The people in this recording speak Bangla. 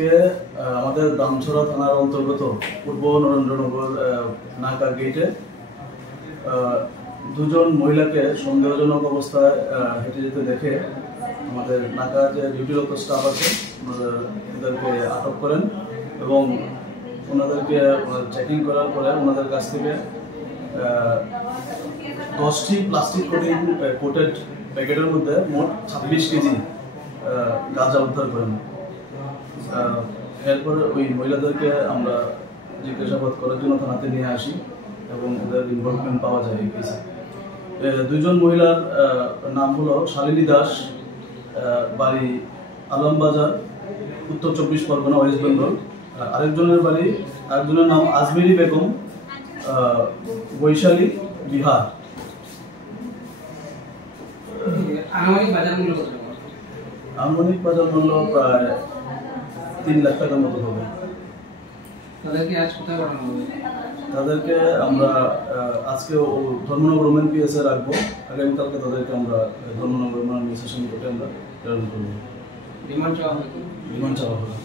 আজকে আমাদের দামছড়া থানার অন্তর্গত পূর্ব নরেন্দ্রনগর নাকা গেটে দুজন মহিলাকে সন্দেহজনক অবস্থায় হেঁটে যেতে দেখে আমাদের নাকা যে ডিউটিরত স্টাফ আছে ওদেরকে আটক করেন এবং ওনাদেরকে চেকিং করার পরে ওনাদের কাছ থেকে 10টি প্লাস্টিক কোটেড প্যাকেটের মধ্যে মোট 26 কেজি গাঁজা উদ্ধার করেন। এরপরে ওই মহিলাদেরকে আমরা জিজ্ঞাসাবাদ করার জন্য থানাতে নিয়ে আসি এবং ওদের ইনভলভমেন্ট পাওয়া যায় এই কেসে। দুইজন মহিলার নাম হলো শালিনী দাস, বাড়ি আলমবাজার, উত্তর 24 পরগনা, ওয়েস্ট বেঙ্গল। আরেকজনের নাম আজমেরি বেগম, বৈশালী, বিহার। আনুমানিক বাজার মূল্য প্রায় 3 লাখ টাকার মতো হবে। তাদেরকে আমরা আজকে ধর্মনগর ওমেন পিএসএ রাখবো, আগামীকালকে তাদেরকে আমরা ধর্মনগর সেশন কোর্টে আমরা প্রেরণ করবো। রিমান্ড চাওয়া হবে।